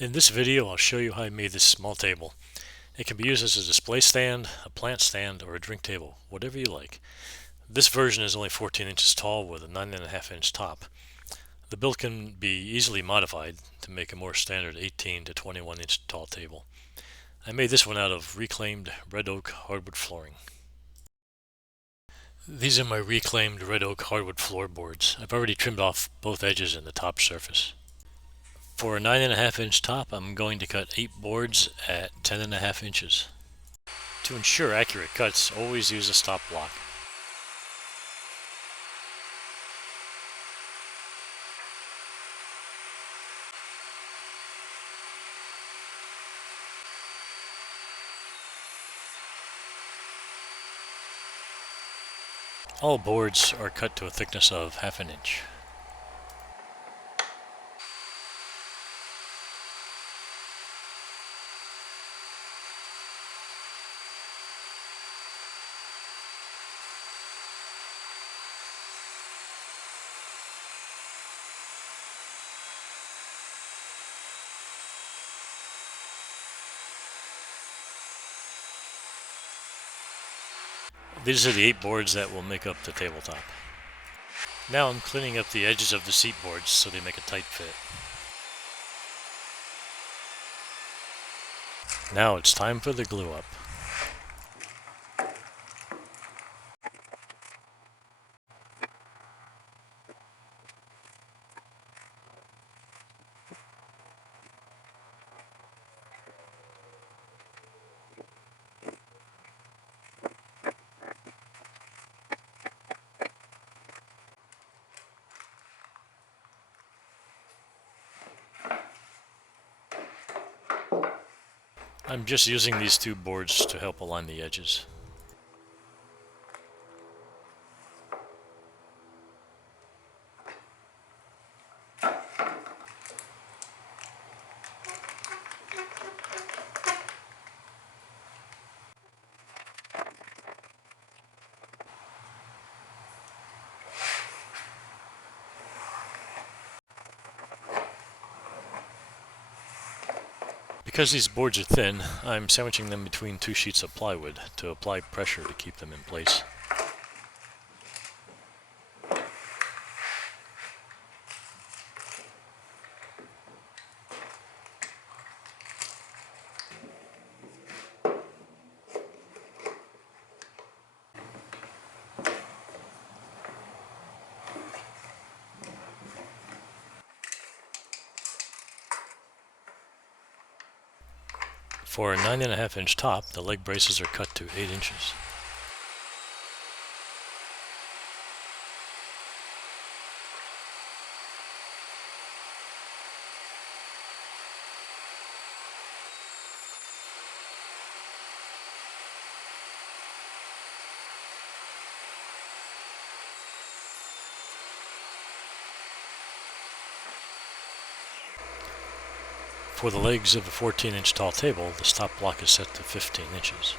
In this video, I'll show you how I made this small table. It can be used as a display stand, a plant stand, or a drink table, whatever you like. This version is only 14 inches tall with a 9.5 inch top. The build can be easily modified to make a more standard 18 to 21 inch tall table. I made this one out of reclaimed red oak hardwood flooring. These are my reclaimed red oak hardwood floorboards. I've already trimmed off both edges and the top surface. For a 9.5 inch top, I'm going to cut 8 boards at 10.5 inches. To ensure accurate cuts, always use a stop block. All boards are cut to a thickness of 1/2 inch. These are the 8 boards that will make up the tabletop. Now I'm cleaning up the edges of the seat boards so they make a tight fit. Now it's time for the glue up. I'm just using these 2 boards to help align the edges. Because these boards are thin, I'm sandwiching them between 2 sheets of plywood to apply pressure to keep them in place. For a 9.5 inch top, the leg braces are cut to 8 inches. For the legs of a 14 inch tall table, the stop block is set to 15 inches.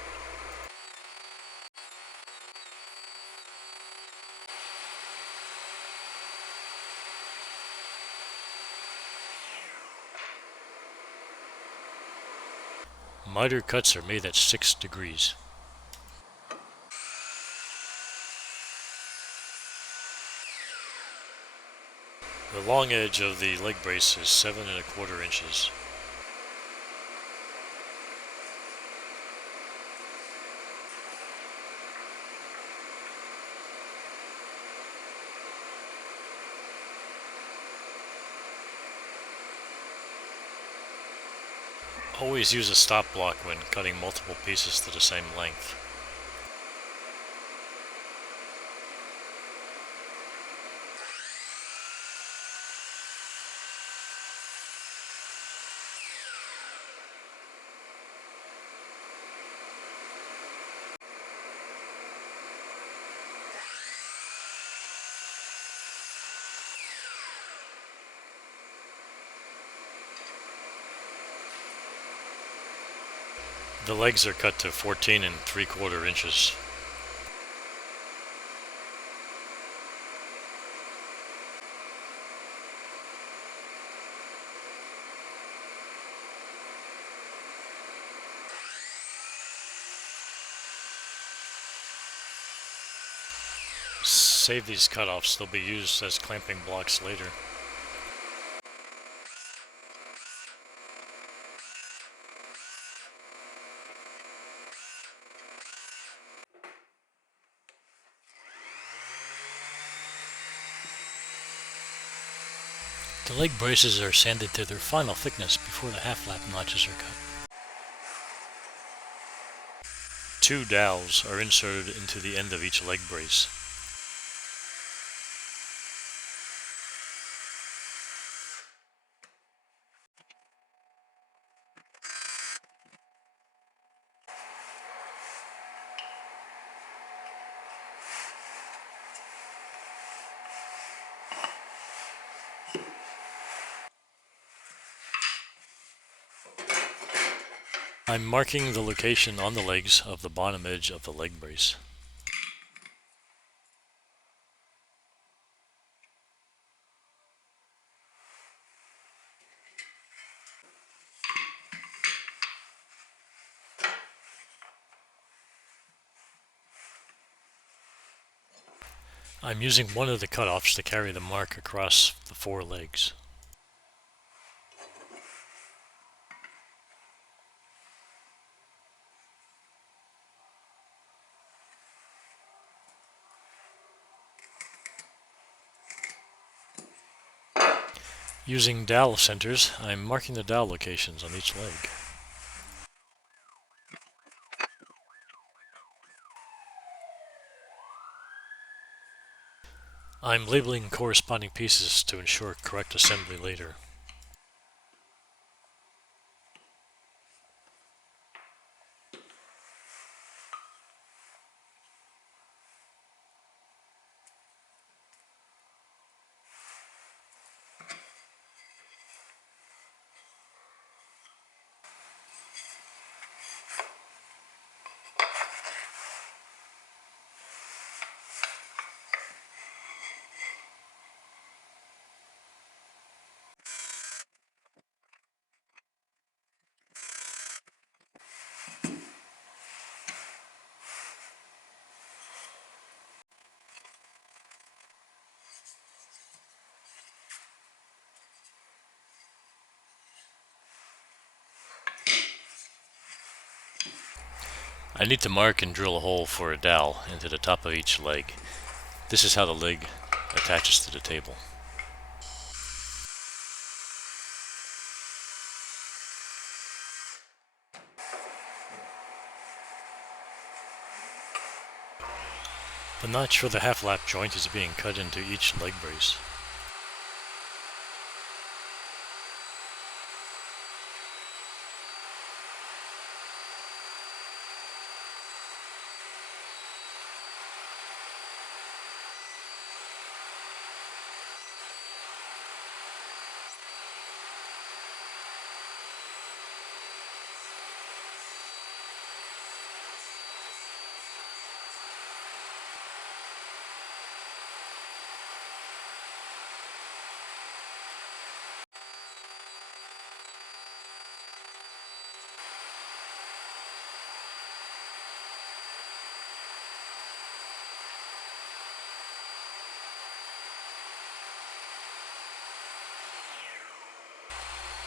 Miter cuts are made at 6 degrees. The long edge of the leg brace is 7.25 inches. Always use a stop block when cutting multiple pieces to the same length. The legs are cut to 14.75 inches. Save these cutoffs, they'll be used as clamping blocks later. The leg braces are sanded to their final thickness before the half-lap notches are cut. 2 dowels are inserted into the end of each leg brace. I'm marking the location on the legs of the bottom edge of the leg brace. I'm using one of the cutoffs to carry the mark across the 4 legs. Using dowel centers, I'm marking the dowel locations on each leg. I'm labeling corresponding pieces to ensure correct assembly later. I need to mark and drill a hole for a dowel into the top of each leg. This is how the leg attaches to the table. The notch for the half-lap joint is being cut into each leg brace.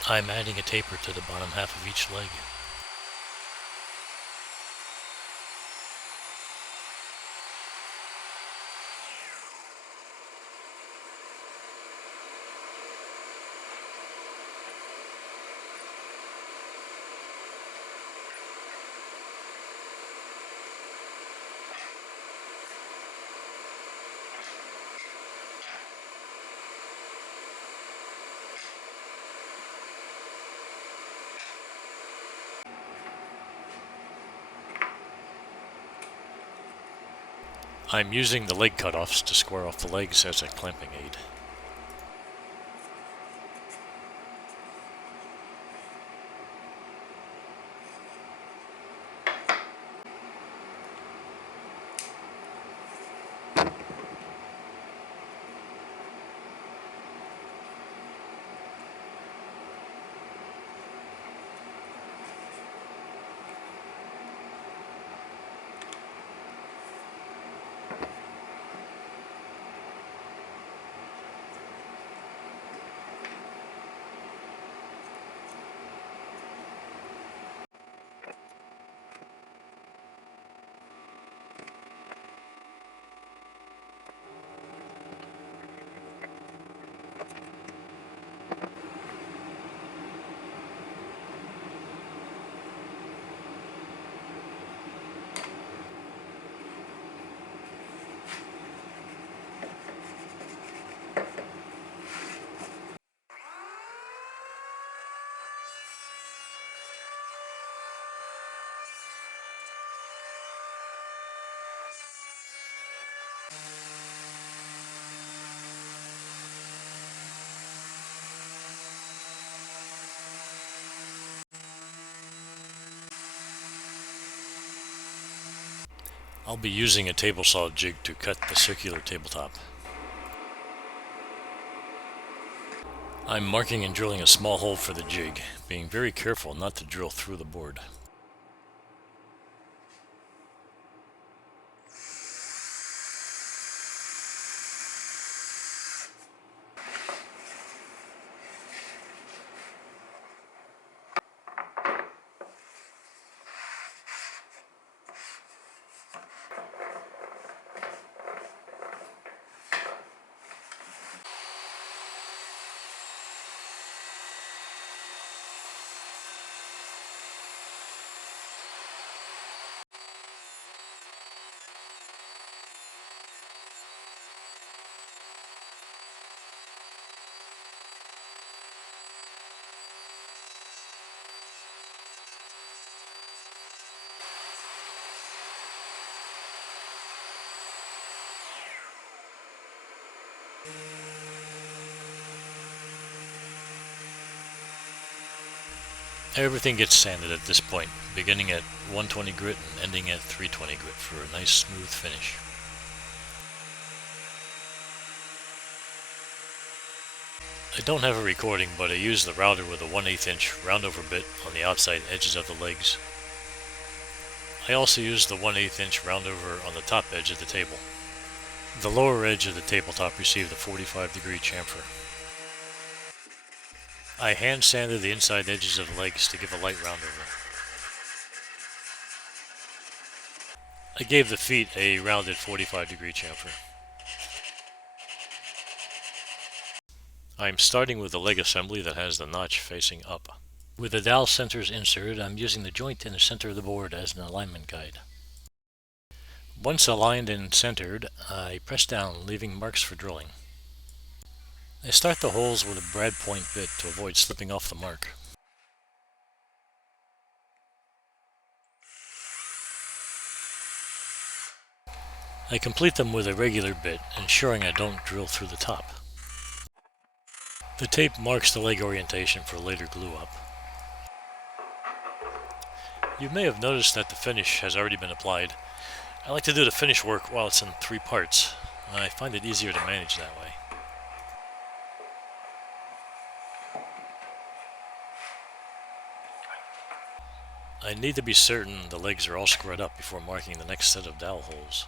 I'm adding a taper to the bottom half of each leg. I'm using the leg cutoffs to square off the legs as a clamping aid. I'll be using a table saw jig to cut the circular tabletop. I'm marking and drilling a small hole for the jig, being very careful not to drill through the board. Everything gets sanded at this point, beginning at 120 grit and ending at 320 grit for a nice smooth finish. I don't have a recording, but I use the router with a 1/8 inch roundover bit on the outside edges of the legs. I also use the 1/8 inch roundover on the top edge of the table. The lower edge of the tabletop received a 45-degree chamfer. I hand sanded the inside edges of the legs to give a light roundover. I gave the feet a rounded 45-degree chamfer. I'm starting with the leg assembly that has the notch facing up. With the dowel centers inserted, I'm using the joint in the center of the board as an alignment guide. Once aligned and centered, I press down, leaving marks for drilling. I start the holes with a brad point bit to avoid slipping off the mark. I complete them with a regular bit, ensuring I don't drill through the top. The tape marks the leg orientation for later glue up. You may have noticed that the finish has already been applied. I like to do the finish work while it's in 3 parts. I find it easier to manage that way. I need to be certain the legs are all squared up before marking the next set of dowel holes.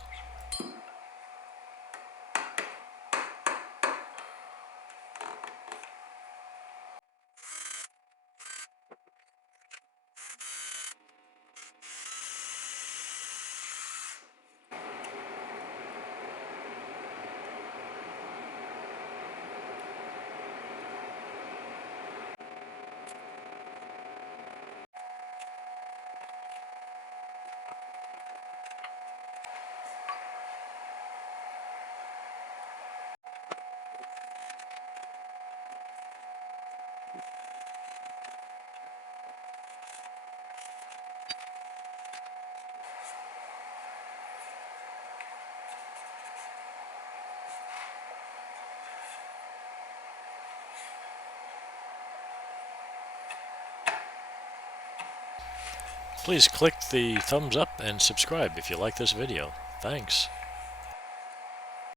Please click the thumbs up and subscribe if you like this video. Thanks.